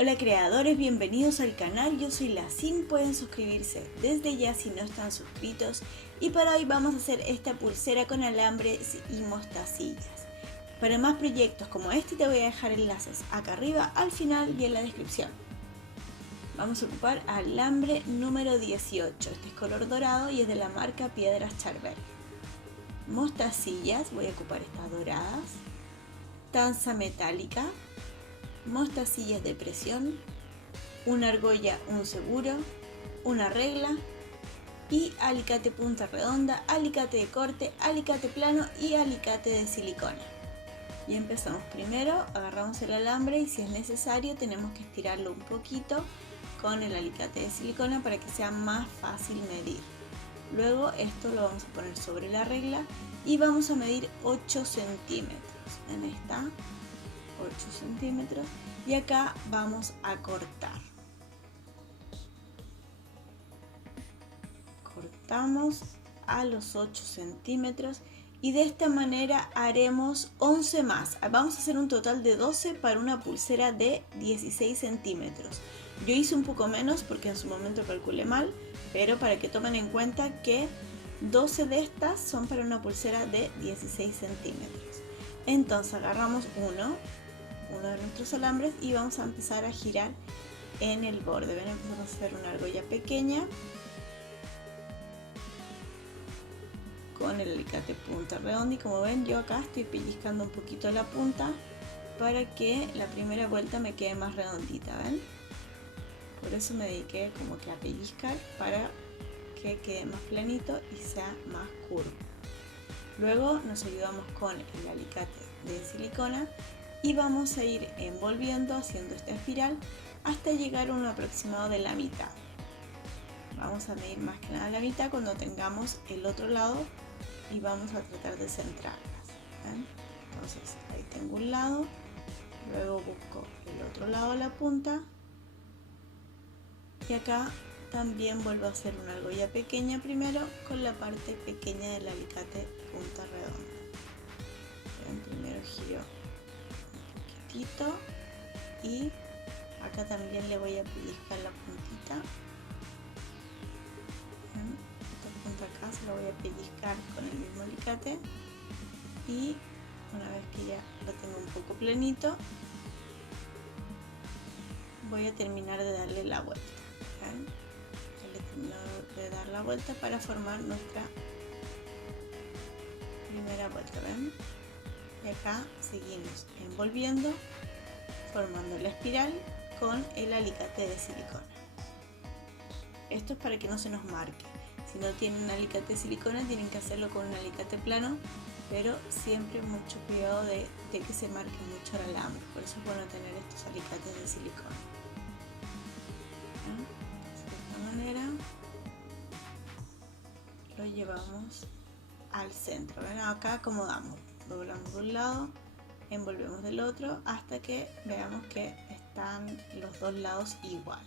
Hola creadores, bienvenidos al canal, yo soy Lacin, pueden suscribirse desde ya si no están suscritos y para hoy vamos a hacer esta pulsera con alambres y mostacillas. Para más proyectos como este te voy a dejar enlaces acá arriba, al final y en la descripción. Vamos a ocupar alambre número 18, este es color dorado y es de la marca Piedras Charbel. Mostacillas, voy a ocupar estas doradas, tanza metálica, mostacillas de presión, una argolla, un seguro, una regla y alicate punta redonda, alicate de corte, alicate plano y alicate de silicona. Y empezamos primero, agarramos el alambre y si es necesario tenemos que estirarlo un poquito con el alicate de silicona para que sea más fácil medir. Luego esto lo vamos a poner sobre la regla y vamos a medir 8 centímetros en esta 8 centímetros y acá vamos a cortar. Cortamos a los 8 centímetros y de esta manera haremos 11 más. Vamos a hacer un total de 12 para una pulsera de 16 centímetros. Yo hice un poco menos porque en su momento calculé mal, pero para que tomen en cuenta que 12 de estas son para una pulsera de 16 centímetros. Entonces agarramos uno de nuestros alambres y vamos a empezar a girar en el borde. Ven, empezamos a hacer una argolla pequeña con el alicate punta redonda y como ven yo acá estoy pellizcando un poquito la punta para que la primera vuelta me quede más redondita, ¿ven? Por eso me dediqué como que a pellizcar para que quede más planito y sea más curvo. Luego nos ayudamos con el alicate de silicona y vamos a ir envolviendo haciendo esta espiral hasta llegar a un aproximado de la mitad. Vamos a medir más que nada la mitad cuando tengamos el otro lado y vamos a tratar de centrarlas, ¿ven? Entonces ahí tengo un lado, luego busco el otro lado de la punta y acá también vuelvo a hacer una argolla pequeña primero con la parte pequeña del alicate punta redonda. ¿Ven? Primero giro y acá también le voy a pellizcar la puntita. Esta punta acá se la voy a pellizcar con el mismo alicate y una vez que ya lo tengo un poco planito voy a terminar de darle la vuelta. ¿Ven? Ya le he terminado de dar la vuelta para formar nuestra primera vuelta. ¿Ven? Y acá seguimos envolviendo, formando la espiral con el alicate de silicona. Esto es para que no se nos marque. Si no tienen alicate de silicona tienen que hacerlo con un alicate plano, pero siempre mucho cuidado de que se marque mucho el alambre. Por eso es bueno tener estos alicates de silicona. De esta manera lo llevamos al centro. ¿Ven? Acá acomodamos. Doblamos de un lado, envolvemos del otro hasta que veamos que están los dos lados iguales.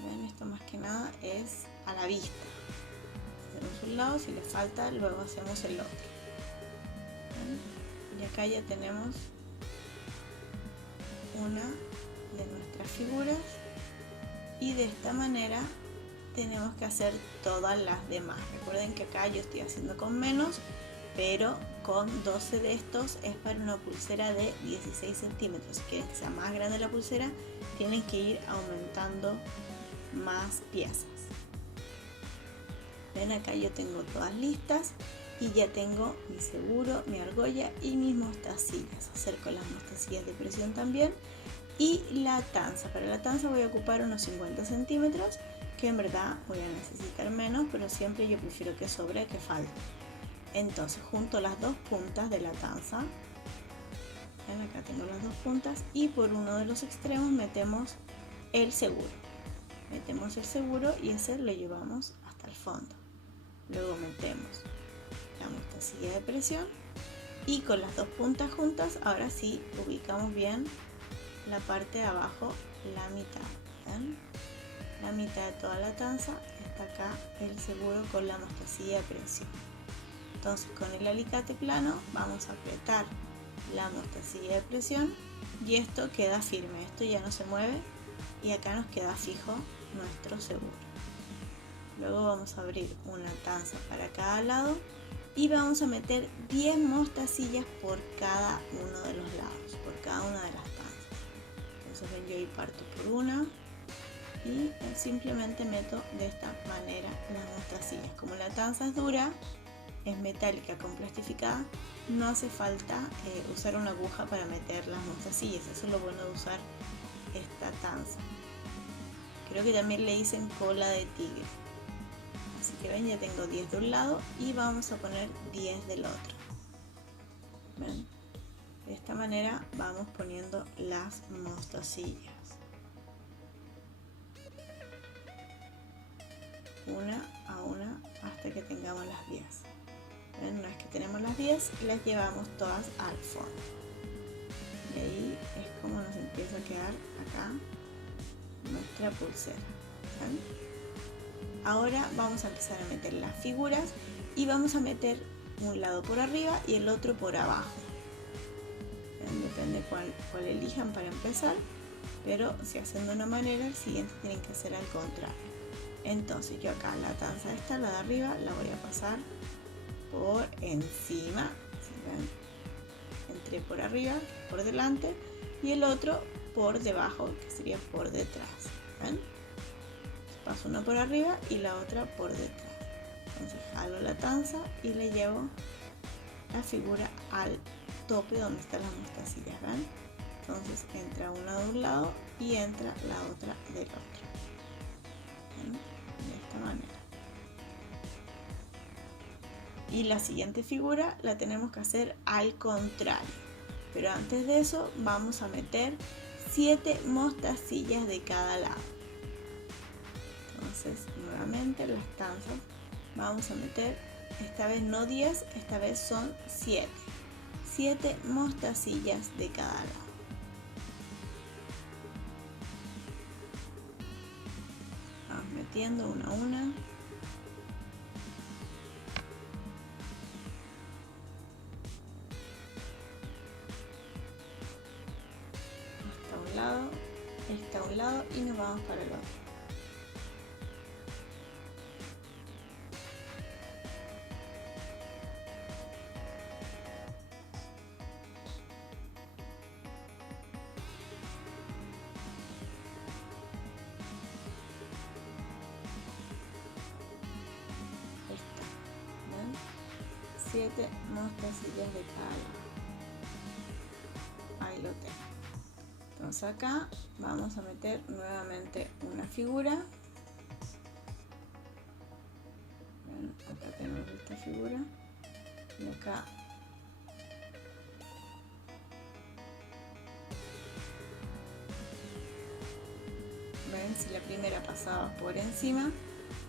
¿Ven? Esto más que nada es a la vista. Hacemos un lado, si le falta luego hacemos el otro. ¿Ven? Y acá ya tenemos una de nuestras figuras y de esta manera tenemos que hacer todas las demás. Recuerden que acá yo estoy haciendo con menos, pero con 12 de estos es para una pulsera de 16 centímetros. Si quieren que sea más grande la pulsera, tienen que ir aumentando más piezas. Ven, acá yo tengo todas listas y ya tengo mi seguro, mi argolla y mis mostacillas. Acerco las mostacillas de presión también y la tanza. Para la tanza voy a ocupar unos 50 centímetros, que en verdad voy a necesitar menos, pero siempre yo prefiero que sobre que falte. Entonces junto las dos puntas de la tanza, ¿ven? Acá tengo las dos puntas y por uno de los extremos metemos el seguro. Metemos el seguro y ese lo llevamos hasta el fondo. Luego metemos la mostacilla de presión y con las dos puntas juntas, ahora sí ubicamos bien la parte de abajo, la mitad. ¿Ven? La mitad de toda la tanza está acá el seguro con la mostacilla de presión. Entonces con el alicate plano vamos a apretar la mostacilla de presión y esto queda firme, esto ya no se mueve y acá nos queda fijo nuestro seguro. Luego vamos a abrir una tanza para cada lado y vamos a meter 10 mostacillas por cada uno de los lados, por cada una de las tanzas. Entonces ven, yo ahí parto por una y simplemente meto de esta manera las mostacillas. Como la tanza es dura, es metálica con plastificada, no hace falta usar una aguja para meter las mostacillas. Eso es lo bueno de usar esta tanza. Creo que también le dicen cola de tigre. Así que ven, ya tengo 10 de un lado y vamos a poner 10 del otro. ¿Ven? De esta manera vamos poniendo las mostacillas. Una a una hasta que tengamos las 10. ¿Ven? Una vez que tenemos las 10, las llevamos todas al fondo. Y ahí es como nos empieza a quedar acá nuestra pulsera. ¿Ven? Ahora vamos a empezar a meter las figuras y vamos a meter un lado por arriba y el otro por abajo. ¿Ven? Depende cuál elijan para empezar, pero si hacen de una manera, el siguiente tienen que hacer al contrario. Entonces yo acá la tanza esta, la de arriba, la voy a pasar por encima. ¿Sí? ¿Ven? Entré por arriba, por delante, y el otro por debajo, que sería por detrás. ¿Ven? Paso una por arriba y la otra por detrás. Entonces jalo la tanza y le llevo la figura al tope donde están las mostacillas. ¿Ven? Entonces entra una de un lado y entra la otra del otro. ¿Ven? De esta manera. Y la siguiente figura la tenemos que hacer al contrario. Pero antes de eso vamos a meter 7 mostacillas de cada lado. Entonces nuevamente las tanzas vamos a meter, esta vez no 10, esta vez son 7 mostacillas de cada lado. Vamos metiendo una a una. Hasta un lado, esta a un lado y nos vamos para el otro. Esta, ¿ven? 7 mostacillas de cada lado. Ahí lo tengo. Entonces acá vamos a meter nuevamente una figura. ¿Ven? Acá tenemos esta figura y acá ven, si la primera pasaba por encima,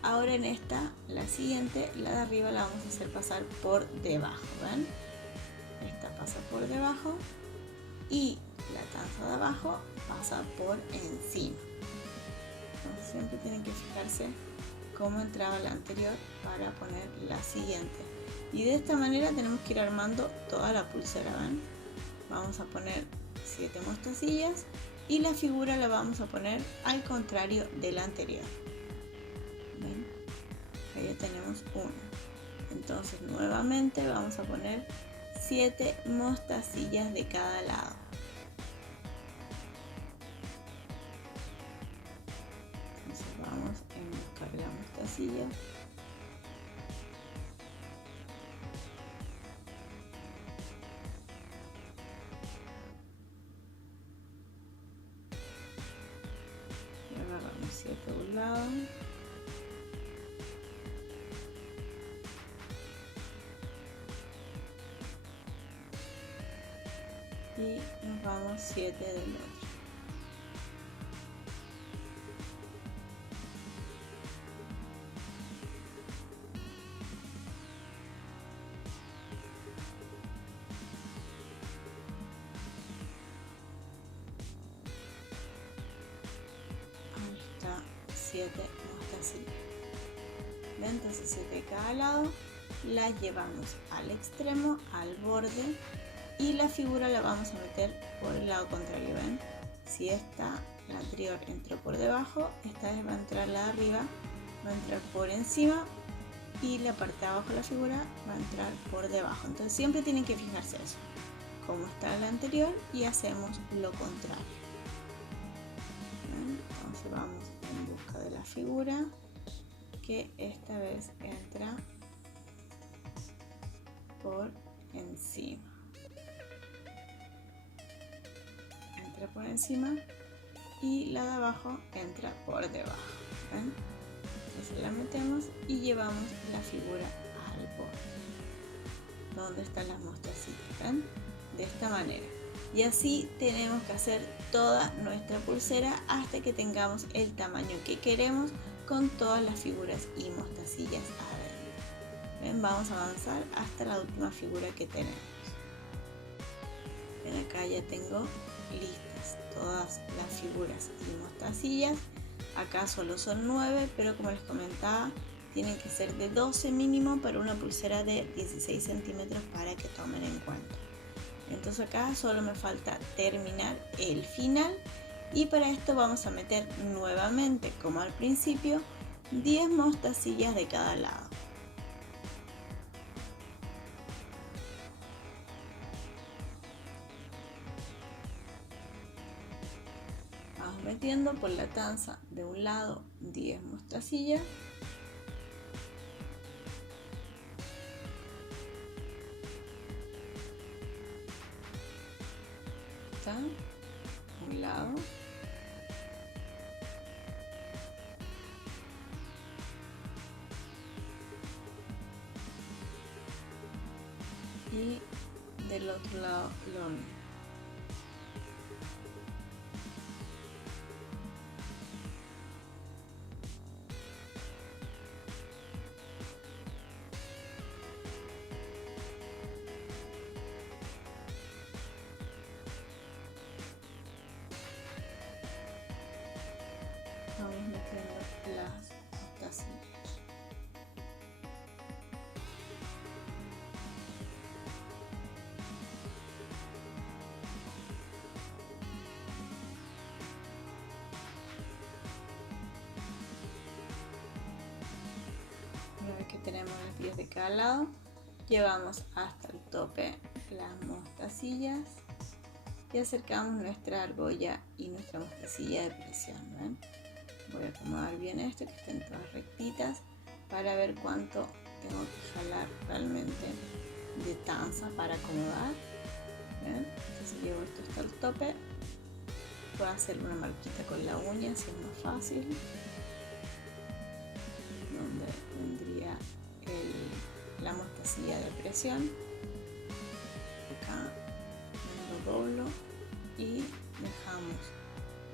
ahora en esta, la siguiente, la de arriba la vamos a hacer pasar por debajo. ¿Ven? Esta pasa por debajo y la tanza de abajo pasa por encima. Entonces siempre tienen que fijarse cómo entraba la anterior para poner la siguiente. Y de esta manera tenemos que ir armando toda la pulsera. ¿Ven? Vamos a poner 7 mostacillas y la figura la vamos a poner al contrario de la anterior. ¿Ven? Ahí ya tenemos una. Entonces nuevamente vamos a poner 7 mostacillas de cada lado. Entonces vamos a buscar la mostacilla. Y agarramos 7 de un lado. Y nos vamos 7 del otro. Ahí está, 7 mostacillas. ¿Ven? Entonces 7 de cada lado. Las llevamos al extremo, al borde y la figura la vamos a meter por el lado contrario, ¿ven? Si esta, la anterior, entró por debajo, esta vez va a entrar la de arriba, va a entrar por encima y la parte de abajo de la figura va a entrar por debajo. Entonces siempre tienen que fijarse eso, como está la anterior, y hacemos lo contrario. ¿Ven? Entonces vamos en busca de la figura que esta vez entra por encima. Entra por encima y la de abajo entra por debajo. ¿Ven? Entonces la metemos y llevamos la figura al borde donde están las mostacillas, ¿ven? De esta manera. Y así tenemos que hacer toda nuestra pulsera hasta que tengamos el tamaño que queremos con todas las figuras y mostacillas adentro. ¿Ven? Vamos a avanzar hasta la última figura que tenemos. Ven, acá ya tengo listas todas las figuras y mostacillas. Acá solo son 9, pero como les comentaba, tienen que ser de 12 mínimo para una pulsera de 16 centímetros para que tomen en cuenta. Entonces acá solo me falta terminar el final, y para esto vamos a meter nuevamente, como al principio, 10 mostacillas de cada lado. Vamos metiendo por la tanza de un lado 10 mostacillas. Está un lado. Y del otro lado lo mismo. Vamos metiendo las mostacillas. Una vez que tenemos los 10 de cada lado, llevamos hasta el tope las mostacillas y acercamos nuestra argolla y nuestra mostacilla de presión. ¿Ven? Voy a acomodar bien esto, que estén todas rectitas, para ver cuánto tengo que jalar realmente de tanza para acomodar. ¿Ven? Entonces llevo esto hasta el tope. Puedo hacer una marquita con la uña si es más fácil, donde vendría la mostacilla de presión. Acá lo doblo y dejamos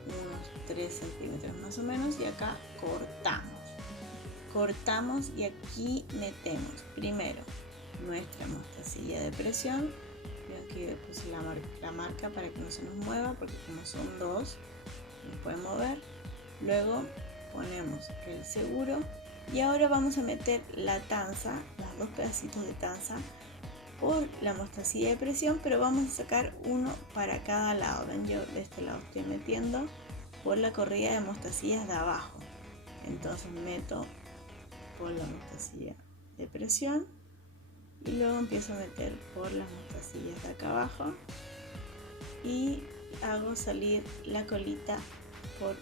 unos 3 centímetros más o menos, y acá cortamos y aquí metemos primero nuestra mostacilla de presión. Yo aquí puse la marca para que no se nos mueva, porque como son dos no puede mover. Luego ponemos el seguro y ahora vamos a meter la tanza, los dos pedacitos de tanza, por la mostacilla de presión, pero vamos a sacar uno para cada lado. Ven, yo de este lado estoy metiendo por la corrida de mostacillas de abajo. Entonces meto por la mostacilla de presión y luego empiezo a meter por las mostacillas de acá abajo y hago salir la colita por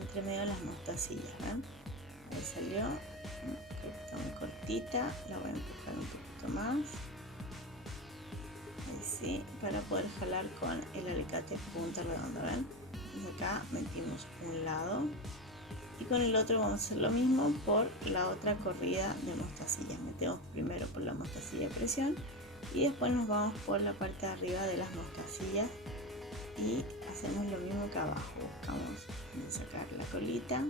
entre medio de las mostacillas. ¿Ven? Ahí salió, creo que está muy cortita, la voy a empujar un poquito más. Así, para poder jalar con el alicate punta redonda. ¿Ven? Entonces acá metimos un lado y con el otro vamos a hacer lo mismo por la otra corrida de mostacillas. Metemos primero por la mostacilla de presión y después nos vamos por la parte de arriba de las mostacillas y hacemos lo mismo que abajo. Buscamos sacar la colita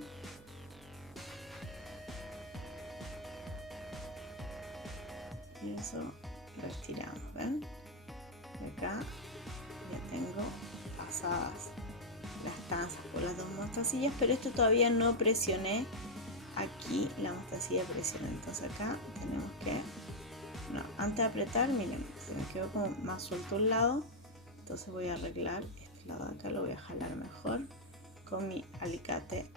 y eso lo estiramos. ¿Ven? Y acá ya tengo pasadas las tanzas por las dos mostacillas, pero esto todavía no presioné aquí la mostacilla de presión. Entonces acá tenemos que, antes de apretar, miremos, se me quedó como más suelto un lado, entonces voy a arreglar este lado de acá, lo voy a jalar mejor con mi alicate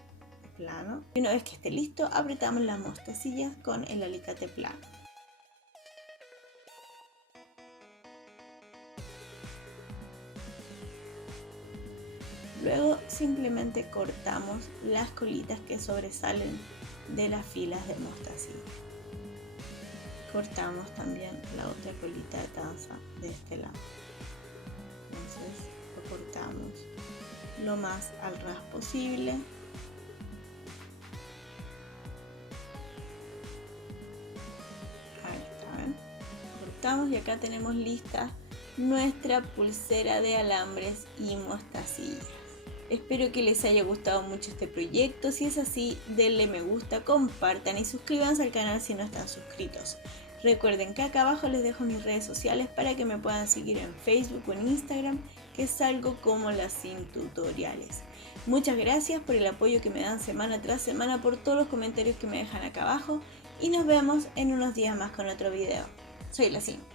plano. Y una vez que esté listo, apretamos las mostacillas con el alicate plano. Luego simplemente cortamos las colitas que sobresalen de las filas de mostacilla. Cortamos también la otra colita de tanza de este lado. Entonces lo cortamos lo más al ras posible. Ahí está, ¿ven? Cortamos y acá tenemos lista nuestra pulsera de alambres y mostacillas. Espero que les haya gustado mucho este proyecto. Si es así, denle me gusta, compartan y suscríbanse al canal si no están suscritos. Recuerden que acá abajo les dejo mis redes sociales para que me puedan seguir en Facebook o en Instagram, que salgo como Lacin Tutoriales. Muchas gracias por el apoyo que me dan semana tras semana, por todos los comentarios que me dejan acá abajo y nos vemos en unos días más con otro video. Soy Lacin.